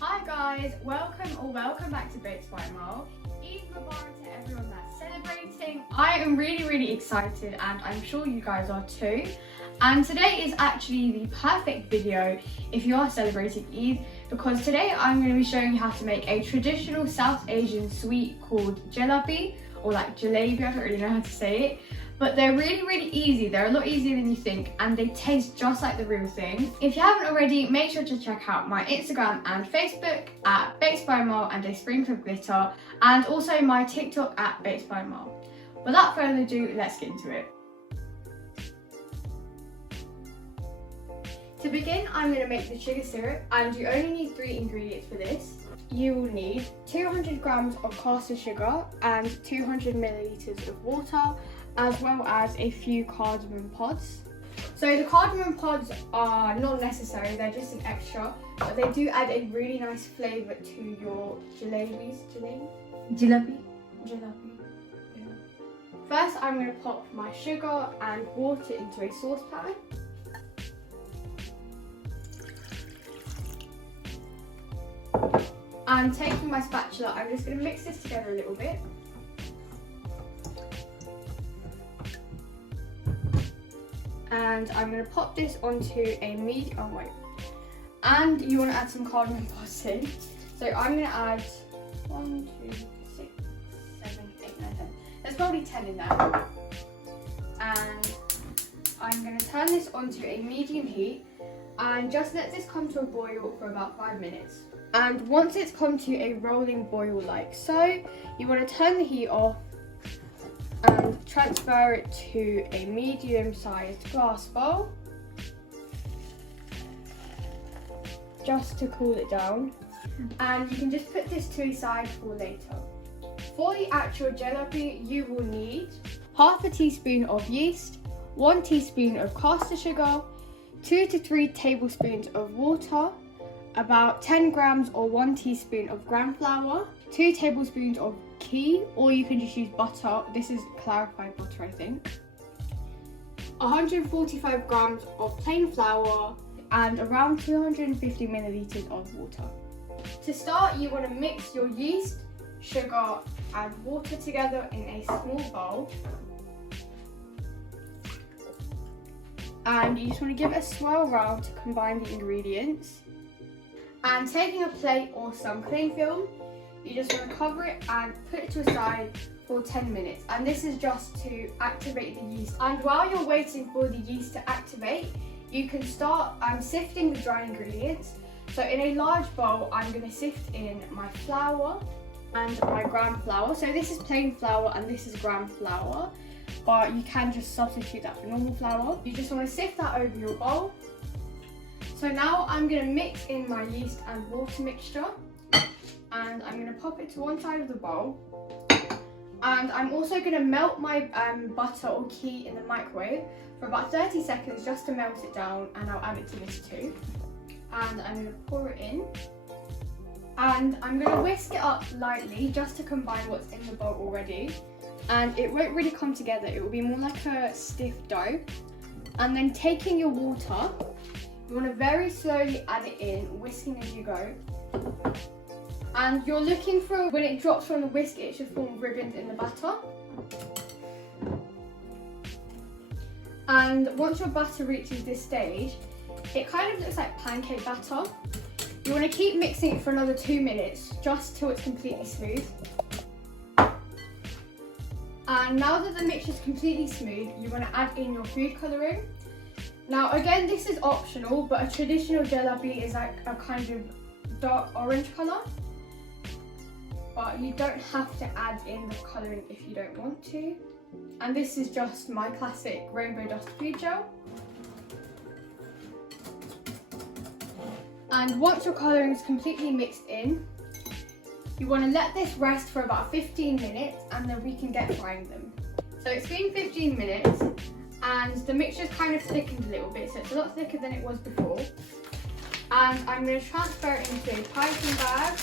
Hi guys, welcome back to Baked by Amal. Eid Mubarak to everyone that's celebrating. I am really excited and I'm sure you guys are too. And today is actually the perfect video if you are celebrating Eid, because today I'm going to be showing you how to make a traditional South Asian sweet called jalebi, or like jalebi, I don't really know how to say it. But they're really easy. They're a lot easier than you think and they taste just like the real thing. If you haven't already, make sure to check out my Instagram and Facebook at Baked by Amal and a sprinkle of glitter, and also my TikTok at Baked by Amal. Without further ado, let's get into it. To begin, I'm going to make the sugar syrup, and you only need 3 ingredients for this. You will need 200 grams of caster sugar and 200 milliliters of water, as well as a few cardamom pods. So the cardamom pods are not necessary, they're just an extra, but they do add a really nice flavour to your jalebis. Jalebi. Yeah. First, I'm going to pop my sugar and water into a saucepan. And taking my spatula, I'm just going to mix this together a little bit. And I'm going to pop this onto a and you want to add some cardamom pods in. So I'm going to add 1, 2, 6, 7, 8, 9, 10. There's probably 10 in there. And I'm going to turn this onto a medium heat and just let this come to a boil for about 5 minutes. And once it's come to a rolling boil like so, you want to turn the heat off and transfer it to a medium-sized glass bowl just to cool it down, and you can just put this to a side for later. For the actual jalebi, you will need half a teaspoon of yeast, 1 teaspoon of caster sugar, 2 to 3 tablespoons of water, about 10 grams or 1 teaspoon of gram flour, 2 tablespoons of ghee, or you can just use butter. This is clarified butter, I think. 145 grams of plain flour and around 250 milliliters of water. To start, you want to mix your yeast, sugar and water together in a small bowl. And you just want to give it a swirl around to combine the ingredients. And taking a plate or some cling film, you just want to cover it and put it to a side for 10 minutes. And this is just to activate the yeast. And while you're waiting for the yeast to activate, you can start sifting the dry ingredients. So in a large bowl, I'm going to sift in my flour and my gram flour. So this is plain flour and this is gram flour, but you can just substitute that for normal flour. You just want to sift that over your bowl. So now I'm going to mix in my yeast and water mixture, and I'm going to pop it to one side of the bowl. And I'm also going to melt my butter or ghee in the microwave for about 30 seconds just to melt it down, and I'll add it to this too. And I'm going to pour it in. And I'm going to whisk it up lightly just to combine what's in the bowl already. And it won't really come together, it will be more like a stiff dough. And then taking your water, you want to very slowly add it in, whisking as you go. And you're looking for, when it drops from the whisk, it should form ribbons in the batter. And once your batter reaches this stage, it kind of looks like pancake batter. You want to keep mixing it for another 2 minutes, just till it's completely smooth. And now that the mixture is completely smooth, you want to add in your food colouring. Now again, this is optional, but a traditional jalebi is like a kind of dark orange colour. But you don't have to add in the colouring if you don't want to. And this is just my classic rainbow dust food gel. And once your colouring is completely mixed in, you want to let this rest for about 15 minutes and then we can get frying them. So it's been 15 minutes. And the mixture's kind of thickened a little bit, so it's a lot thicker than it was before. And I'm going to transfer it into a piping bag.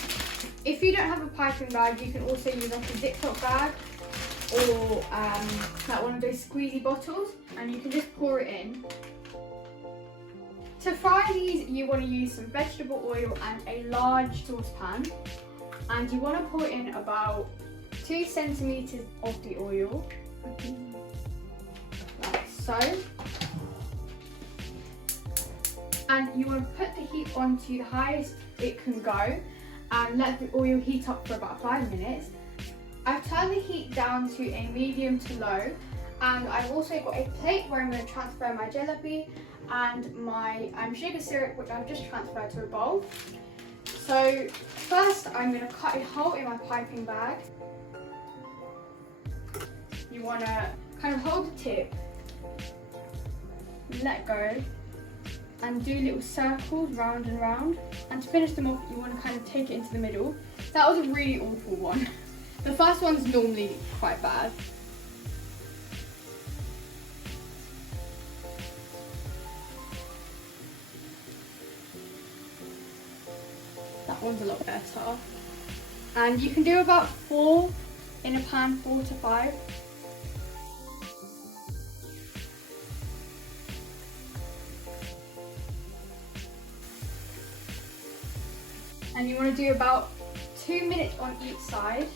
If you don't have a piping bag, you can also use like a Ziploc bag or like one of those squeezy bottles, and you can just pour it in. To fry these, you want to use some vegetable oil and a large saucepan, and you want to pour in about 2 centimeters of the oil, like so. And you want to put the heat on to the highest it can go and let the oil heat up for about 5 minutes. I've turned the heat down to a medium to low, and I've also got a plate where I'm going to transfer my jalebi and my sugar syrup, which I've just transferred to a bowl. So first I'm going to cut a hole in my piping bag. You want to kind of hold the tip, let go, and do little circles round and round. And to finish them off, you want to kind of take it into the middle. That was a really awful one. The first one's normally quite bad. That one's a lot better. And you can do about 4 in a pan, 4 to 5. And you want to do about 2 minutes on each side.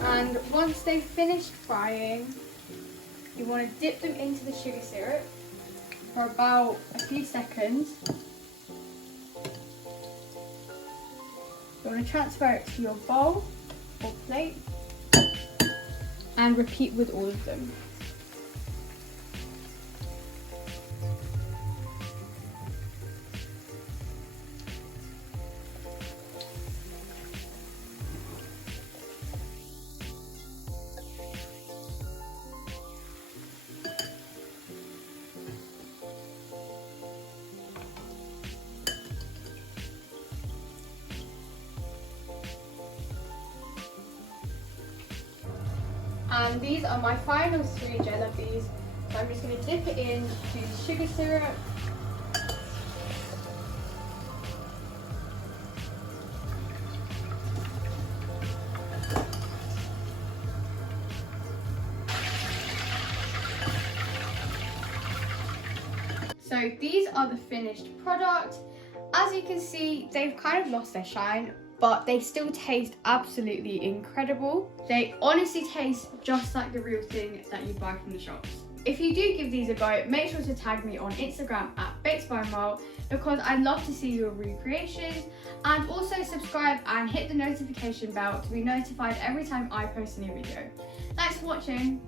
And once they've finished frying, you want to dip them into the sugar syrup for about a few seconds. You want to transfer it to your bowl or plate and repeat with all of them. And these are my final 3 jalebis. So I'm just going to dip it in to the sugar syrup. So these are the finished product. As you can see, they've kind of lost their shine, but they still taste absolutely incredible. They honestly taste just like the real thing that you buy from the shops. If you do give these a go, make sure to tag me on Instagram at bakesbyamal, because I'd love to see your recreations, and also subscribe and hit the notification bell to be notified every time I post a new video. Thanks for watching.